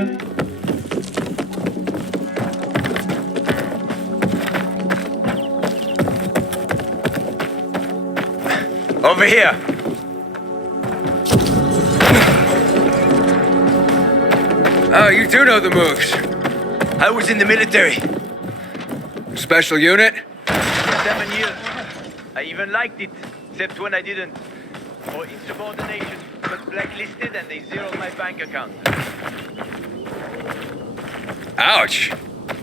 Over here. Oh, you do know the moves. I was in the military. Special unit? 7 years. I even liked it, except when I didn't. For insubordination, got blacklisted and they zeroed my bank account. Ouch.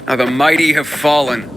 How the mighty have fallen.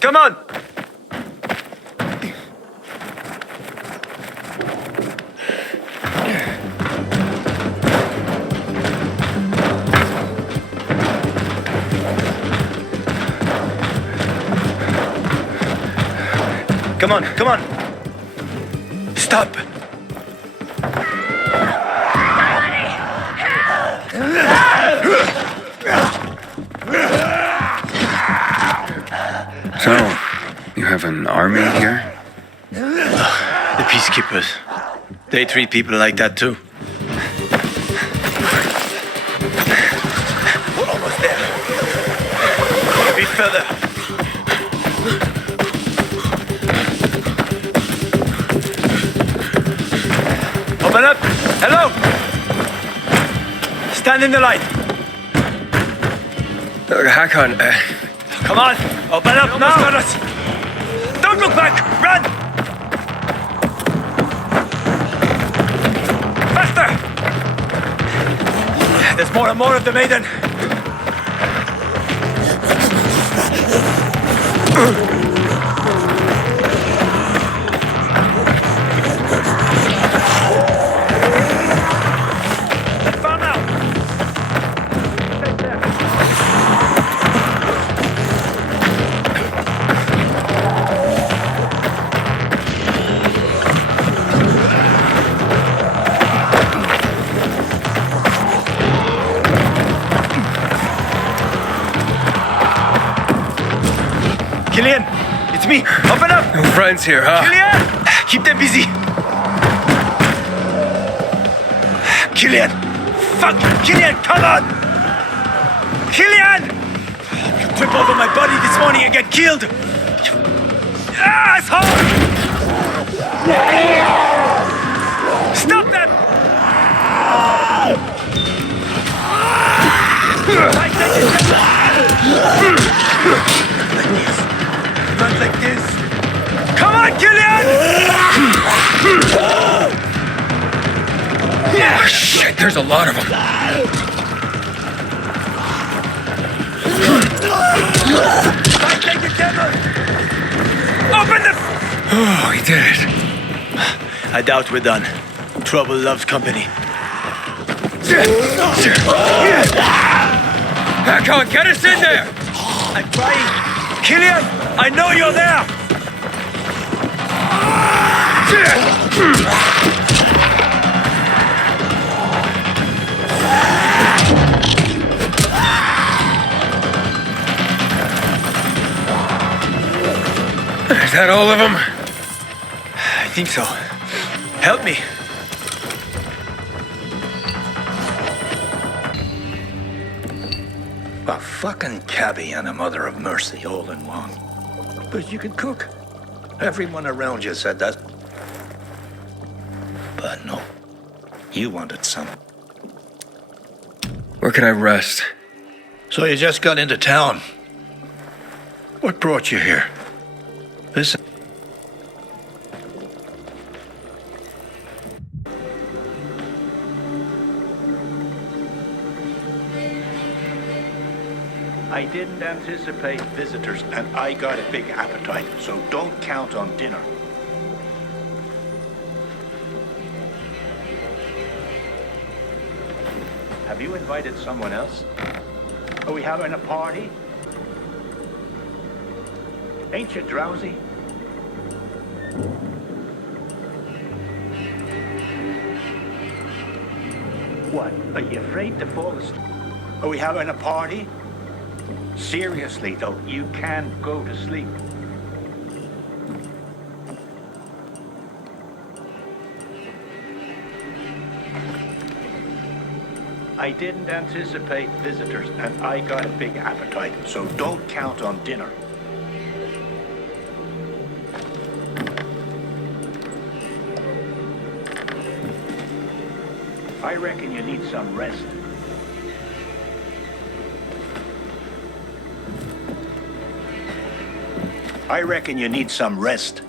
Come on! Come on, come on! Stop! So, you have an army here? The peacekeepers. They treat people like that too. We're almost there. A bit further. Open up! Hello! Stand in the light. Hakon, Come on! Open up now! Got us. Don't look back! Run! Faster! There's more and more of the maiden. That's far now. Stay there. Cillian, it's me. Open up. no friends here, huh? Cillian, keep them busy. Cillian, fuck, Cillian, come on. Cillian, you trip over my body this morning and get killed. Asshole! Stop them! Not like this. Come on, Cillian! Oh, shit, there's a lot of them. Fight like the devil! Open the... Oh, he did it. I doubt we're done. Trouble loves company. Hakon, get us in there! I'm trying. Cillian, I know you're there! Is that all of them? I think so. Help me. A fucking cabbie and a mother of mercy all in one. Because you can cook. Everyone around you said that. But no, you wanted some. Where can I rest? So you just got into town. What brought you here? Listen. I didn't anticipate visitors, and I got a big appetite, so don't count on dinner. Have you invited someone else? Are we having a party? Ain't you drowsy? What? Are you afraid to fall asleep? Are we having a party? Seriously, though, you can't go to sleep. I didn't anticipate visitors, and I got a big appetite, so don't count on dinner. I reckon you need some rest. I reckon you need some rest.